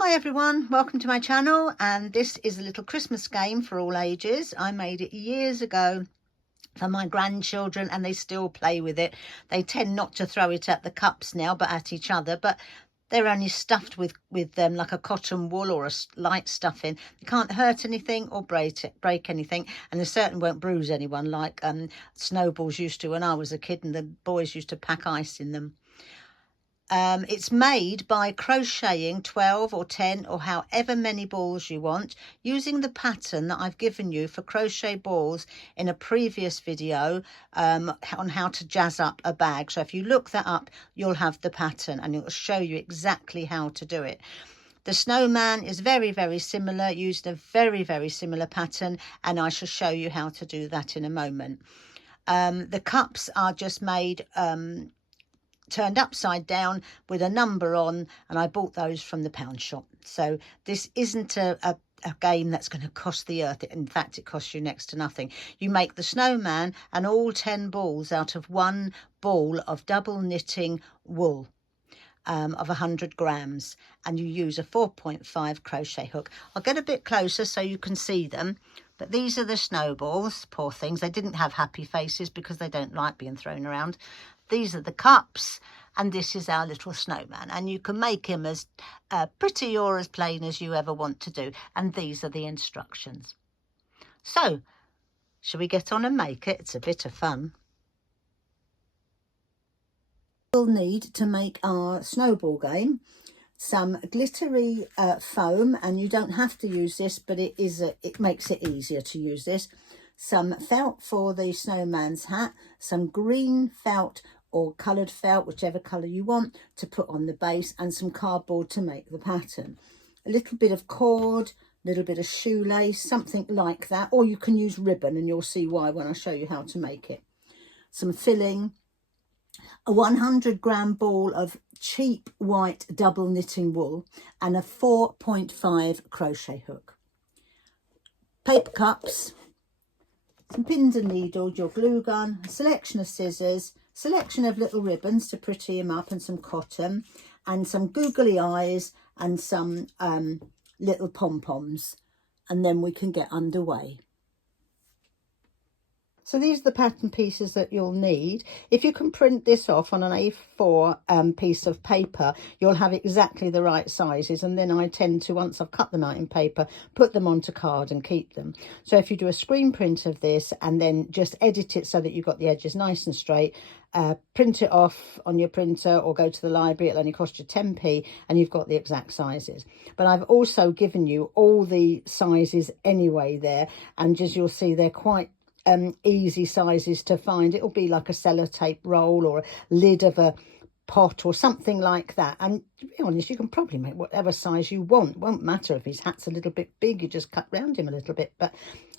Hi everyone, welcome to my channel, and this is a little Christmas game for all ages. I made it years ago for my grandchildren and they still play with it. They tend not to throw it at the cups now but at each other, but they're only stuffed with like a cotton wool or a light stuffing. They can't hurt anything or break anything, and they certainly won't bruise anyone like snowballs used to when I was a kid, and the boys used to pack ice in them. It's made by crocheting 12 or 10 or however many balls you want, using the pattern that I've given you for crochet balls in a previous video on how to jazz up a bag. So if you look that up, you'll have the pattern and it will show you exactly how to do it. The snowman is very, very similar, used a very, very similar pattern, and I shall show you how to do that in a moment. The cups are just made turned upside down with a number on, and I bought those from the pound shop. So this isn't a game that's going to cost the earth. In fact, it costs you next to nothing. You make the snowman and all 10 balls out of one ball of double knitting wool of 100 grams, and you use a 4.5 crochet hook. I'll get a bit closer so you can see them. But these are the snowballs, poor things. They didn't have happy faces because they don't like being thrown around. These are the cups, and this is our little snowman. And you can make him as pretty or as plain as you ever want to do. And these are the instructions. So, shall we get on and make it? It's a bit of fun. We'll need to make our snowball game some glittery foam, and you don't have to use this, but it makes it easier to use this. Some felt for the snowman's hat, some green felt or coloured felt, whichever colour you want, to put on the base, and some cardboard to make the pattern. A little bit of cord, a little bit of shoelace, something like that, or you can use ribbon, and you'll see why when I show you how to make it. Some filling, a 100-gram ball of cheap white double knitting wool, and a 4.5 crochet hook. Paper cups, some pins and needles, your glue gun, a selection of scissors, selection of little ribbons to pretty them up, and some cotton, and some googly eyes, and some little pom-poms, and then we can get underway. So these are the pattern pieces that you'll need. If you can print this off on an A4 piece of paper, you'll have exactly the right sizes. And then I tend to, once I've cut them out in paper, put them onto card and keep them. So if you do a screen print of this and then just edit it so that you've got the edges nice and straight, print it off on your printer or go to the library, it'll only cost you 10p, and you've got the exact sizes. But I've also given you all the sizes anyway there, and as you'll see, they're quite easy sizes to find. It'll be like a sellotape roll or a lid of a pot or something like that. And to be honest, you can probably make whatever size you want. It won't matter if his hat's a little bit big, you just cut round him a little bit. But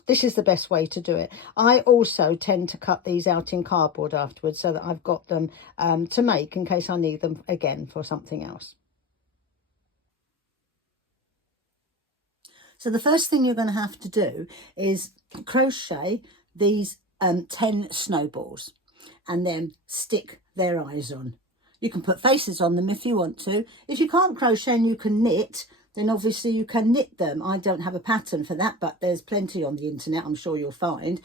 this is the best way to do it. I also tend to cut these out in cardboard afterwards so that I've got them to make in case I need them again for something else. So the first thing you're going to have to do is crochet these 10 snowballs and then stick their eyes on. You can put faces on them if you want to. If you can't crochet and you can knit, then obviously you can knit them. I don't have a pattern for that, but there's plenty on the internet, I'm sure you'll find.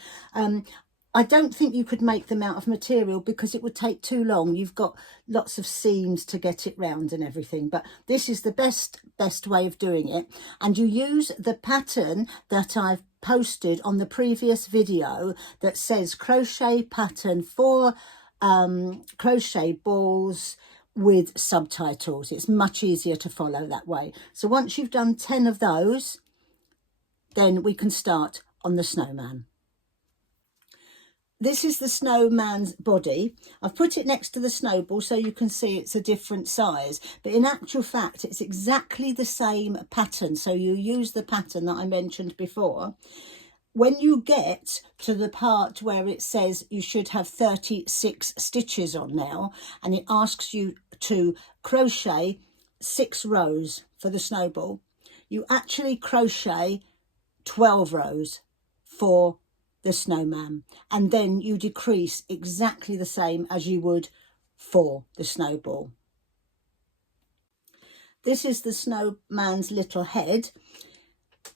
I don't think you could make them out of material because it would take too long. You've got lots of seams to get it round and everything, but this is the best way of doing it. And you use the pattern that I've posted on the previous video that says crochet pattern for crochet balls with subtitles. It's much easier to follow that way. So once you've done 10 of those, then we can start on the snowman. This is the snowman's body. I've put it next to the snowball so you can see it's a different size, but in actual fact it's exactly the same pattern. So you use the pattern that I mentioned before. When you get to the part where it says you should have 36 stitches on now, and it asks you to crochet 6 rows for the snowball, you actually crochet 12 rows for the snowman, and then you decrease exactly the same as you would for the snowball. This is the snowman's little head.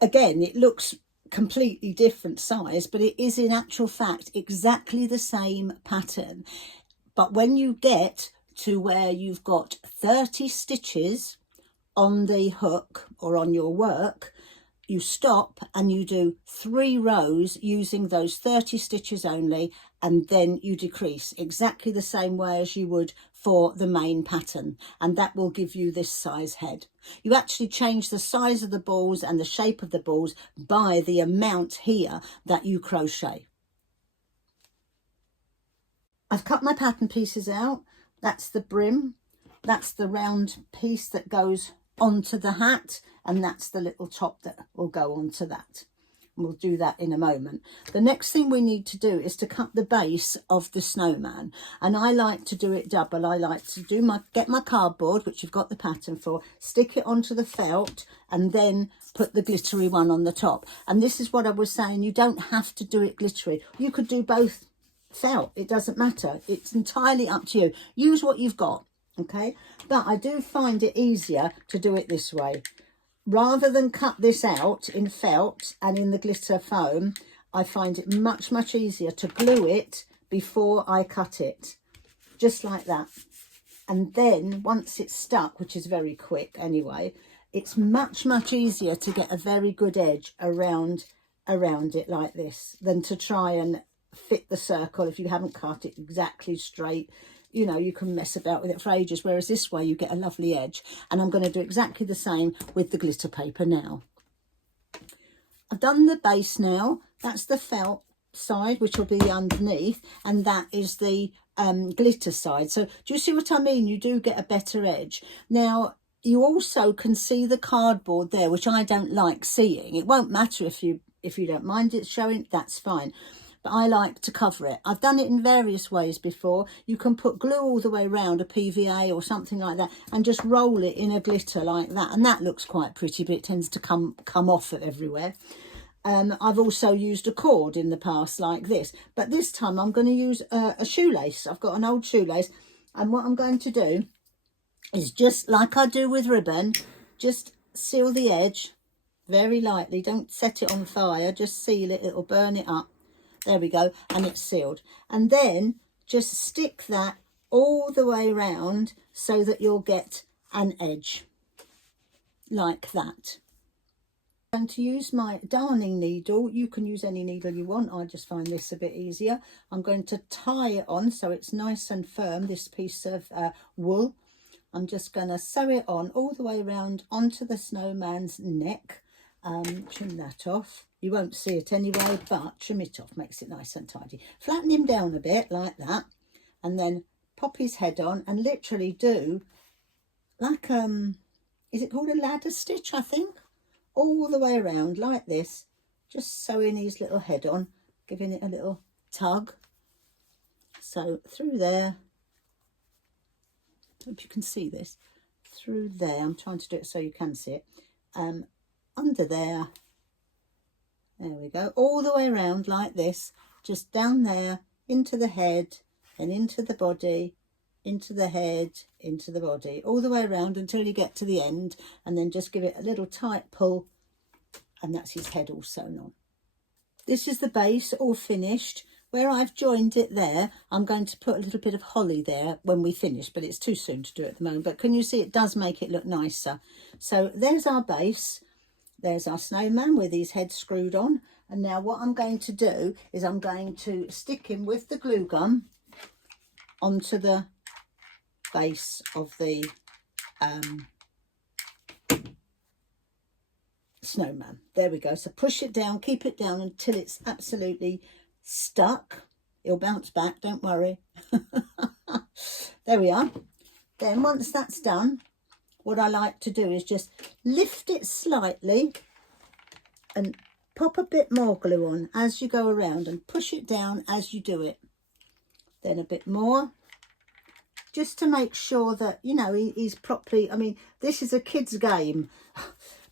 Again, it looks completely different size, but it is in actual fact exactly the same pattern. But when you get to where you've got 30 stitches on the hook or on your work, you stop and you do 3 rows using those 30 stitches only, and then you decrease exactly the same way as you would for the main pattern, and that will give you this size head. You actually change the size of the balls and the shape of the balls by the amount here that you crochet. I've cut my pattern pieces out. That's the brim, that's the round piece that goes onto the hat, and that's the little top that will go onto that. And we'll do that in a moment. The next thing we need to do is to cut the base of the snowman, and I like to do it double. I like to get my cardboard, which you've got the pattern for, stick it onto the felt, and then put the glittery one on the top. And this is what I was saying, you don't have to do it glittery. You could do both felt, it doesn't matter. It's entirely up to you. Use what you've got, okay? But I do find it easier to do it this way. Rather than cut this out in felt and in the glitter foam, I find it much, much easier to glue it before I cut it. Just like that. And then once it's stuck, which is very quick anyway, it's much, much easier to get a very good edge around it like this than to try and fit the circle if you haven't cut it exactly straight. You know, you can mess about with it for ages, whereas this way you get a lovely edge. And I'm going to do exactly the same with the glitter paper now. I've done the base now. That's the felt side, which will be underneath, and that is the glitter side. So do you see what I mean? You do get a better edge. Now, you also can see the cardboard there, which I don't like seeing. It won't matter if you don't mind it showing, that's fine. But I like to cover it. I've done it in various ways before. You can put glue all the way around, a PVA or something like that, and just roll it in a glitter like that. And that looks quite pretty, but it tends to come off everywhere. I've also used a cord in the past like this. But this time I'm going to use a shoelace. I've got an old shoelace. And what I'm going to do is, just like I do with ribbon, just seal the edge very lightly. Don't set it on fire. Just seal it. It'll burn it up. There we go, and it's sealed. And then just stick that all the way around so that you'll get an edge like that. I'm going to use my darning needle. You can use any needle you want. I just find this a bit easier. I'm going to tie it on so it's nice and firm, this piece of wool. I'm just going to sew it on all the way around onto the snowman's neck. Trim that off. You won't see it anyway, but trim it off, makes it nice and tidy. Flatten him down a bit like that, and then pop his head on and literally do like, is it called a ladder stitch, I think? All the way around like this, just sewing his little head on, giving it a little tug. So through there, hope you can see this, through there, I'm trying to do it so you can see it, under there. There we go, all the way around like this, just down there, into the head, and into the body, into the head, into the body, all the way around until you get to the end, and then just give it a little tight pull, and that's his head all sewn on. This is the base all finished. Where I've joined it there, I'm going to put a little bit of holly there when we finish, but it's too soon to do it at the moment. But can you see it does make it look nicer? So there's our base. There's our snowman with his head screwed on. And now what I'm going to do is I'm going to stick him with the glue gun onto the base of the snowman. There we go. So push it down, keep it down until it's absolutely stuck. It'll bounce back, don't worry. There we are. Then once that's done, what I like to do is just lift it slightly and pop a bit more glue on as you go around, and push it down as you do it. Then a bit more, just to make sure that, you know, he's properly, I mean, this is a kid's game.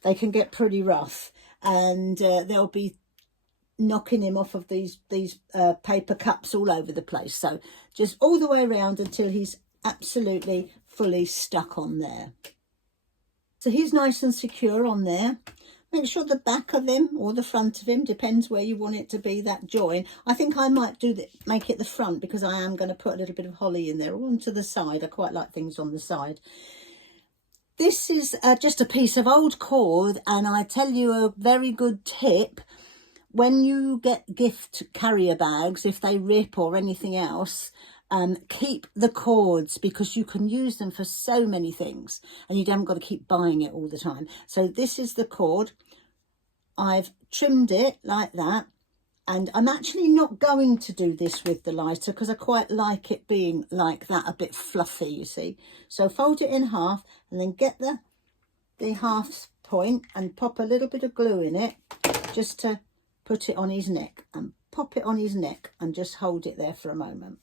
They can get pretty rough, and they'll be knocking him off of these paper cups all over the place. So just all the way around until he's absolutely fully stuck on there. So he's nice and secure on there. Make sure the back of him or the front of him, depends where you want it to be, that join. I think I might make it the front, because I am going to put a little bit of holly in there, or onto the side. I quite like things on the side. This is just a piece of old cord, and I tell you a very good tip. When you get gift carrier bags, if they rip or anything else, keep the cords, because you can use them for so many things and you haven't got to keep buying it all the time. So this is the cord. I've trimmed it like that, and I'm actually not going to do this with the lighter because I quite like it being like that, a bit fluffy, you see. So fold it in half and then get the half point and pop a little bit of glue in it, just to put it on his neck, and pop it on his neck and just hold it there for a moment.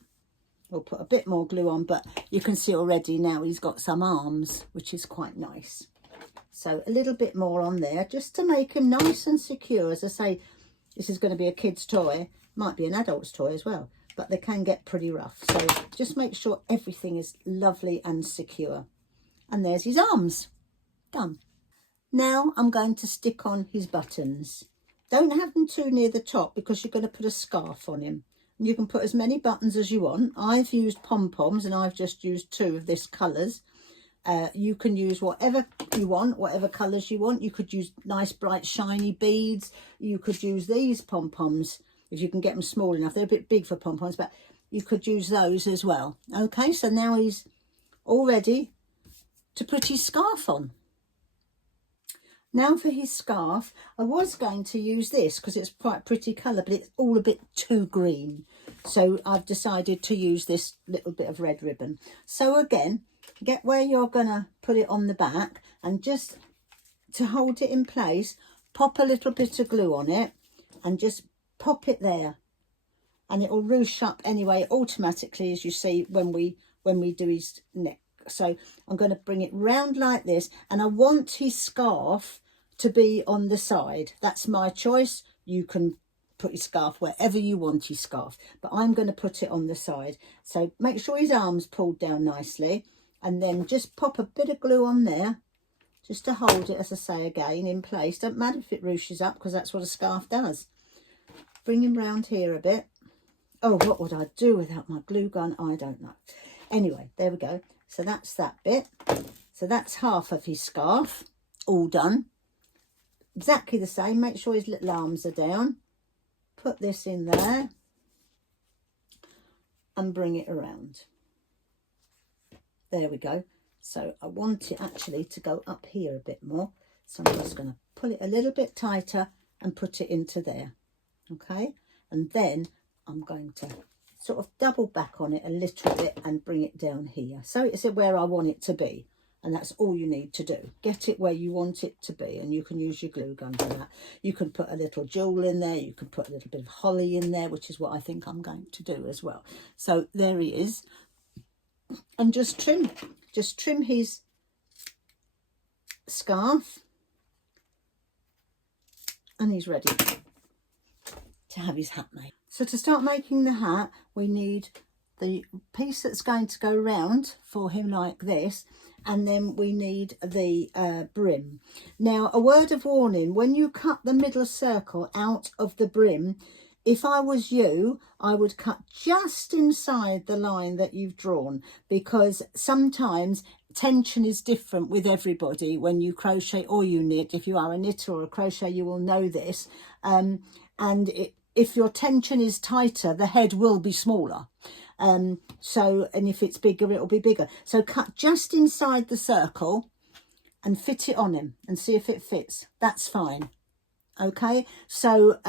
We'll put a bit more glue on, but you can see already now he's got some arms, which is quite nice. So a little bit more on there, just to make him nice and secure. As I say, this is going to be a kid's toy, might be an adult's toy as well, but they can get pretty rough. So just make sure everything is lovely and secure. And there's his arms, done. Now I'm going to stick on his buttons. Don't have them too near the top, because you're going to put a scarf on him. And you can put as many buttons as you want. I've used pom-poms, and I've just used 2 of this colours. You can use whatever you want, whatever colours you want. You could use nice bright shiny beads. You could use these pom-poms if you can get them small enough. They're a bit big for pom-poms, but you could use those as well. Okay, so now he's all ready to put his scarf on. Now for his scarf, I was going to use this because it's quite a pretty colour, but it's all a bit too green. So I've decided to use this little bit of red ribbon. So again, get where you're going to put it on the back, and just to hold it in place, pop a little bit of glue on it and just pop it there. And it will ruche up anyway automatically, as you see when we do his neck. So I'm going to bring it round like this, and I want his scarf to be on the side. That's my choice. You can put your scarf wherever you want your scarf, but I'm going to put it on the side. So make sure his arm's pulled down nicely, and then just pop a bit of glue on there just to hold it, as I say again, in place. Don't matter if it ruches up, because that's what a scarf does. Bring him round here a bit. Oh, what would I do without my glue gun? I don't know. Anyway, there we go. So that's that bit. So that's half of his scarf, all done. Exactly the same. Make sure his little arms are down. Put this in there and bring it around. There we go. So I want it actually to go up here a bit more. So I'm just going to pull it a little bit tighter and put it into there. Okay. And then I'm going to sort of double back on it a little bit and bring it down here. So it's where I want it to be. And that's all you need to do. Get it where you want it to be, and you can use your glue gun for that. You can put a little jewel in there. You can put a little bit of holly in there, which is what I think I'm going to do as well. So there he is. And just trim his scarf, and he's ready to have his hat made. So to start making the hat, we need the piece that's going to go round for him like this, and then we need the brim. Now, a word of warning, when you cut the middle circle out of the brim, if I was you, I would cut just inside the line that you've drawn, because sometimes tension is different with everybody when you crochet or you knit. If you are a knitter or a crochet, you will know this. If your tension is tighter, the head will be smaller. And if it's bigger, it'll be bigger. So cut just inside the circle and fit it on him and see if it fits. That's fine. Okay, so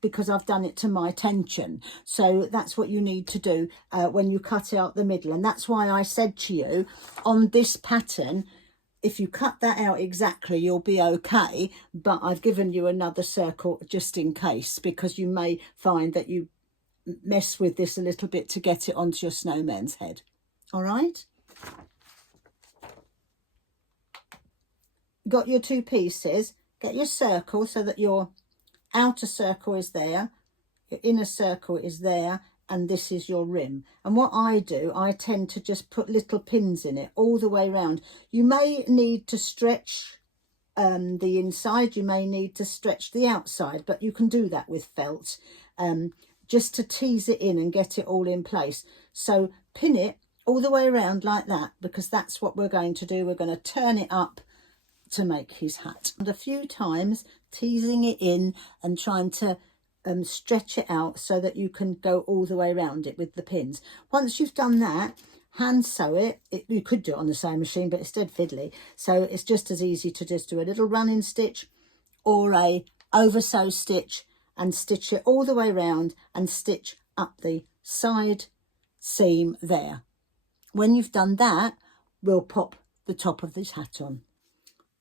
because I've done it to my tension. So that's what you need to do when you cut out the middle. And that's why I said to you, on this pattern, if you cut that out exactly, you'll be okay. But I've given you another circle just in case, because you may find that you mess with this a little bit to get it onto your snowman's head. All right. Got your 2 pieces. Get your circle so that your outer circle is there, your inner circle is there, and this is your rim. And what I do, I tend to just put little pins in it all the way around. You may need to stretch the inside, you may need to stretch the outside, but you can do that with felt, just to tease it in and get it all in place. So pin it all the way around like that, because that's what we're going to do. We're going to turn it up to make his hat. And a few times teasing it in and trying to stretch it out so that you can go all the way around it with the pins. Once you've done that, hand sew it. You could do it on the sewing machine, but it's dead fiddly, so it's just as easy to just do a little running stitch or a over sew stitch and stitch it all the way around and stitch up the side seam there. When you've done that, we'll pop the top of this hat on.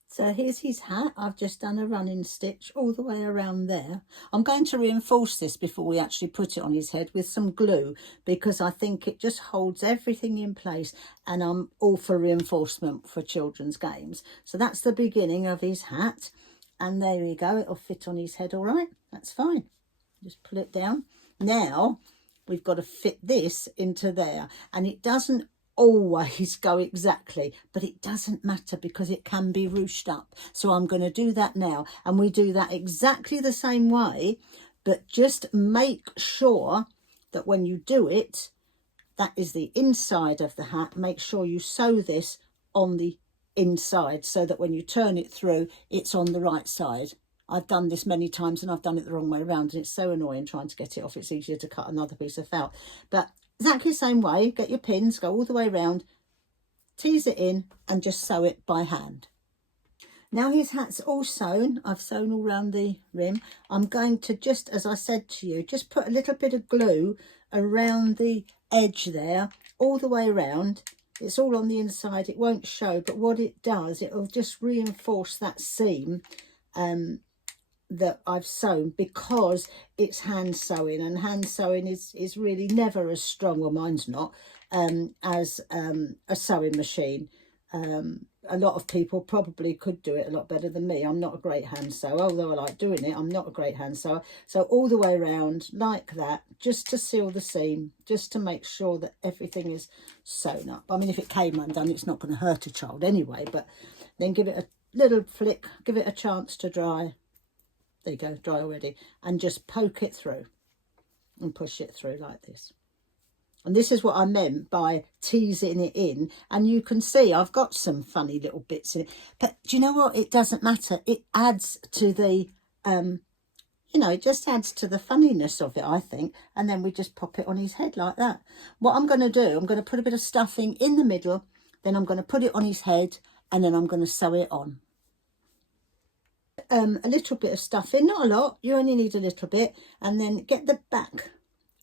So here's his hat. I've just done a running stitch all the way around there. I'm going to reinforce this before we actually put it on his head with some glue, because I think it just holds everything in place, and I'm all for reinforcement for children's games. So that's the beginning of his hat, and there we go. It'll fit on his head all right. That's fine. Just pull it down. Now we've got to fit this into there, and it doesn't always go exactly, but it doesn't matter because it can be ruched up. So I'm going to do that now, and we do that exactly the same way, but just make sure that when you do it, that is the inside of the hat. Make sure you sew this on the inside so that when you turn it through, it's on the right side. I've done this many times and I've done it the wrong way around, and it's so annoying trying to get it off. It's easier to cut another piece of felt, but exactly the same way. Get your pins, go all the way around, tease it in and just sew it by hand. Now his hat's all sewn. I've sewn all around the rim. I'm going to, just as I said to you, just put a little bit of glue around the edge there all the way around. It's all on the inside, it won't show, but what it does, it'll just reinforce that seam that I've sewn, because it's hand sewing, and hand sewing is really never as strong, well mine's not, as a sewing machine. A lot of people probably could do it a lot better than me. I'm not a great hand sewer, although I like doing it. I'm not a great hand sewer. So all the way around like that, just to seal the seam, just to make sure that everything is sewn up. I mean, if it came undone, it's not going to hurt a child anyway, but then give it a little flick, give it a chance to dry. There you go, dry already. And just poke it through and push it through like this. And this is what I meant by teasing it in. And you can see I've got some funny little bits in it. But do you know what? It doesn't matter. It adds to the, you know, it just adds to the funniness of it, I think. And then we just pop it on his head like that. What I'm going to do, I'm going to put a bit of stuffing in the middle. Then I'm going to put it on his head. And then I'm going to sew it on. A little bit of stuffing, not a lot, you only need a little bit, and then get the back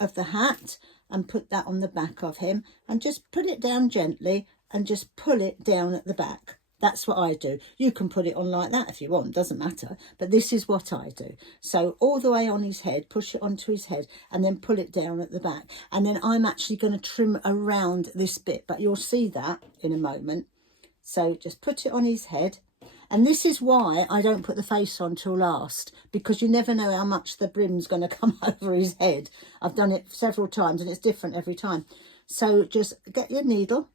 of the hat and put that on the back of him, and just put it down gently and just pull it down at the back. That's what I do. You can put it on like that if you want, doesn't matter, but this is what I do. So all the way on his head, push it onto his head, and then pull it down at the back. And then I'm actually going to trim around this bit, but you'll see that in a moment. So just put it on his head. And this is why I don't put the face on till last, because you never know how much the brim's going to come over his head. I've done it several times and it's different every time. So just get your needle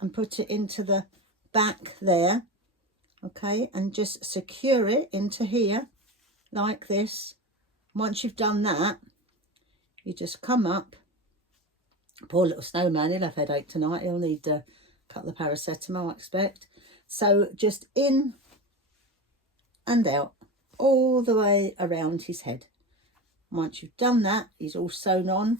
and put it into the back there, okay, and just secure it into here like this. Once you've done that, you just come up. Poor little snowman, he'll have headache tonight. He'll need a couple of paracetamol, I expect. So just in and out all the way around his head. Once you've done that, he's all sewn on.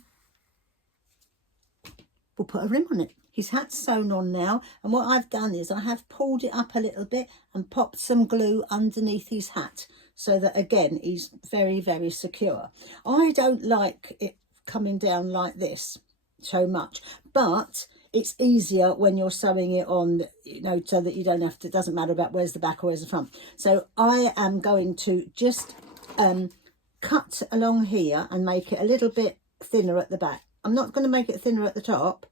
We'll put a rim on it. His hat's sewn on now, and what I've done is I have pulled it up a little bit and popped some glue underneath his hat so that, again, he's very, very secure. I don't like it coming down like this so much, but it's easier when you're sewing it on, you know, so that you don't have to, it doesn't matter about where's the back or where's the front. So I am going to just cut along here and make it a little bit thinner at the back. I'm not going to make it thinner at the top,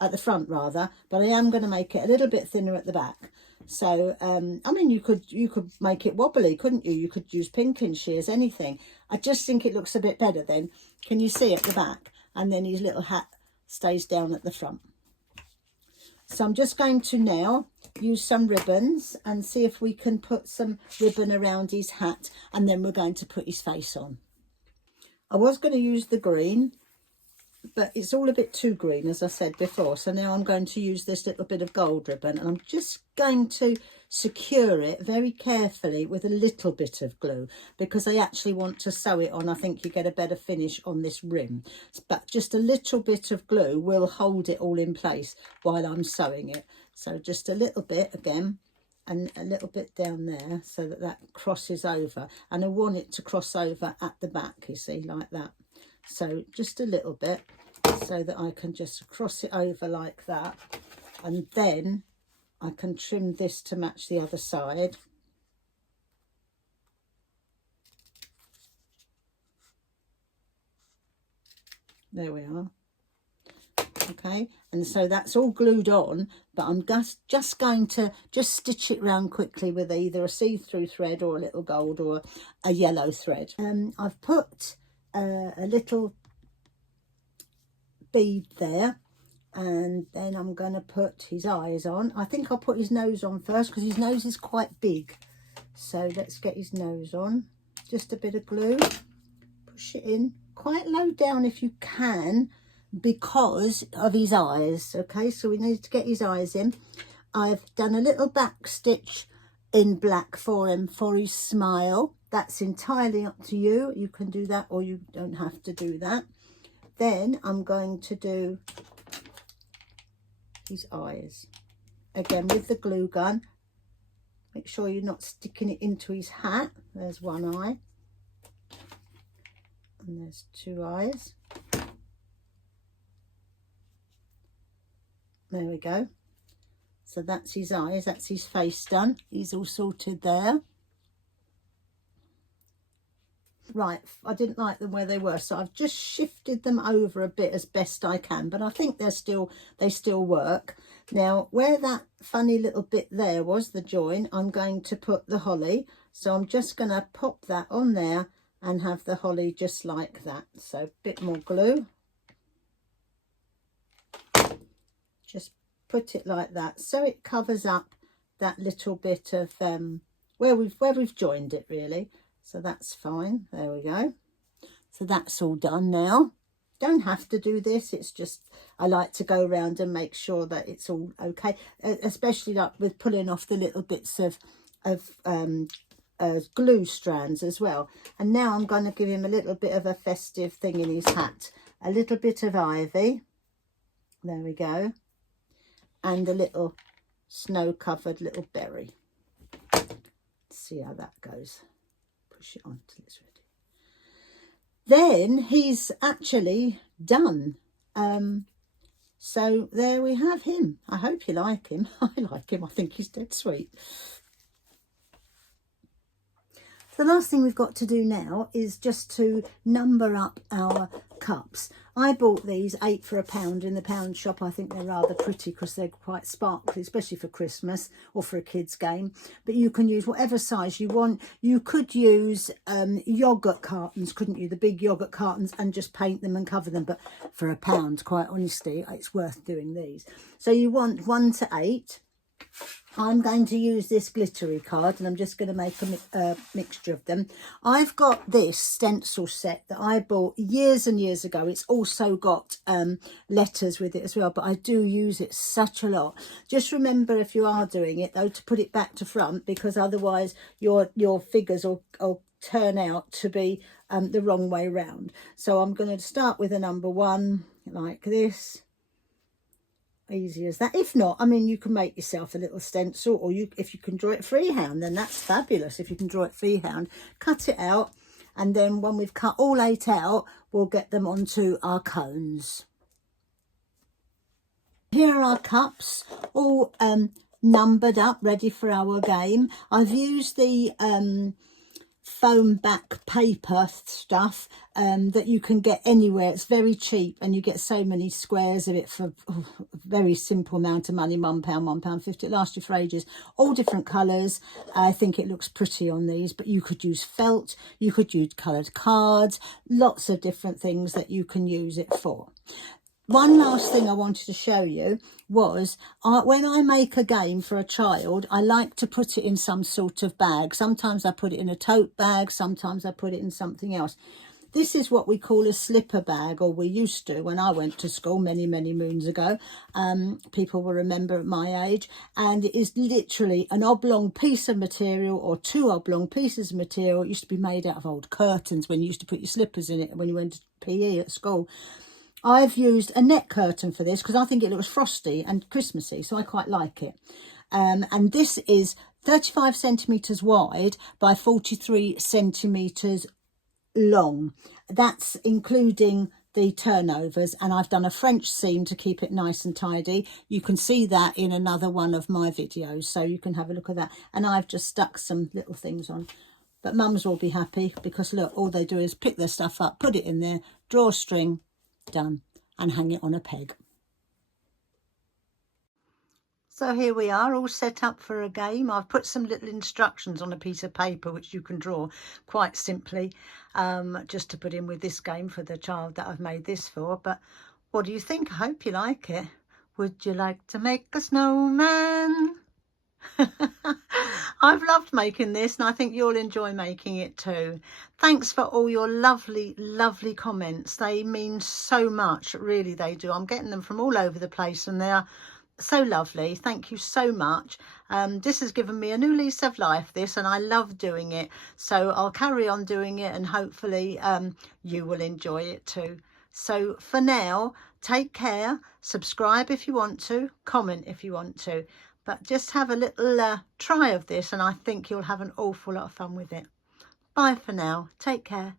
at the front rather, but I am going to make it a little bit thinner at the back. So, I mean, you could make it wobbly, couldn't you? You could use pinking shears, anything. I just think it looks a bit better then. Can you see at the back? And then his little hat stays down at the front. So I'm just going to now use some ribbons and see if we can put some ribbon around his hat, and then we're going to put his face on. I was going to use the green, but it's all a bit too green, as I said before. So now I'm going to use this little bit of gold ribbon, and I'm just going to secure it very carefully with a little bit of glue, because I actually want to sew it on. I think you get a better finish on this rim, but just a little bit of glue will hold it all in place while I'm sewing it. So just a little bit again, and a little bit down there, so that that crosses over, and I want it to cross over at the back, you see, like that. So just a little bit, so that I can just cross it over like that, and then I can trim this to match the other side. There we are. Okay, and so that's all glued on, but I'm just going to stitch it round quickly with either a see-through thread or a little gold or a yellow thread. I've put a little bead there, and then I'm going to put his eyes on. I think I'll put his nose on first, because his nose is quite big. So let's get his nose on. Just a bit of glue, push it in quite low down if you can, because of his eyes. Okay, so we need to get his eyes in. I've done a little back stitch in black for him for his smile. That's entirely up to you. You can do that, or you don't have to do that. Then I'm going to do his eyes again with the glue gun. Make sure you're not sticking it into his hat. There's one eye, and there's two eyes. There we go. So that's his eyes, that's his face done. He's all sorted there. Right, I didn't like them where they were, so I've just shifted them over a bit as best I can, but I think they still work. Now, where that funny little bit there was, the join, I'm going to put the holly. So I'm just going to pop that on there and have the holly just like that. So a bit more glue. Just put it like that, so it covers up that little bit of where we've joined it, really. So that's fine. There we go. So that's all done now. Don't have to do this, it's just I like to go around and make sure that it's all okay, especially like with pulling off the little bits of glue strands as well. And now I'm going to give him a little bit of a festive thing in his hat. A little bit of ivy. There we go. And a little snow-covered little berry. Let's see how that goes. Push it on till it's ready. Then he's actually done. So there we have him. I hope you like him. I like him. I think he's dead sweet. The last thing we've got to do now is just to number up our cups. I bought these 8 for £1 in the pound shop. I think they're rather pretty because they're quite sparkly, especially for Christmas or for a kid's game. But you can use whatever size you want. You could use yoghurt cartons, couldn't you? The big yoghurt cartons, and just paint them and cover them. But for £1, quite honestly, it's worth doing these. So you want 1 to 8. I'm going to use this glittery card, and I'm just going to make a mixture of them. I've got this stencil set that I bought years and years ago. It's also got letters with it as well, but I do use it such a lot. Just remember, if you are doing it though, to put it back to front, because otherwise your figures will turn out to be the wrong way round. So I'm going to start with a number 1 like this. Easy as that. If not, I mean, you can make yourself a little stencil, or if you can draw it freehand, then that's fabulous. If you can draw it freehand, cut it out, and then when we've cut all 8 out, we'll get them onto our cones. Here are our cups, all numbered up, ready for our game. I've used the foam back paper stuff that you can get anywhere. It's very cheap, and you get so many squares of it for a very simple amount of money, £1, £1.50. It lasts you for ages. All different colours. I think it looks pretty on these, but you could use felt, you could use coloured cards, lots of different things that you can use it for. one last thing I wanted to show you was when I make a game for a child, I like to put it in some sort of bag. Sometimes I put it in a tote bag, sometimes I put it in something else. This is what we call a slipper bag, or we used to when I went to school many, many moons ago. People will remember at my age. And it is literally an oblong piece of material, or 2 oblong pieces of material. It used to be made out of old curtains when you used to put your slippers in it when you went to PE at school. I've used a net curtain for this because I think it looks frosty and Christmassy, so I quite like it. And this is 35 centimetres wide by 43 centimetres long. That's including the turnovers, and I've done a French seam to keep it nice and tidy. You can see that in another one of my videos, so you can have a look at that. And I've just stuck some little things on. But mums will be happy because look, all they do is pick their stuff up, put it in there, draw a string, done, and hang it on a peg. So here we are, all set up for a game. I've put some little instructions on a piece of paper which you can draw quite simply, just to put in with this game for the child that I've made this for. But what do you think? I hope you like it. Would you like to make a snowman? I've loved making this, and I think you'll enjoy making it too. Thanks for all your lovely, lovely comments. They mean so much, really they do. I'm getting them from all over the place, and they're so lovely. Thank you so much. This has given me a new lease of life, this, and I love doing it. So I'll carry on doing it, and hopefully you will enjoy it too. So for now, take care, subscribe if you want to, comment if you want to. But just have a little try of this, and I think you'll have an awful lot of fun with it. Bye for now. Take care.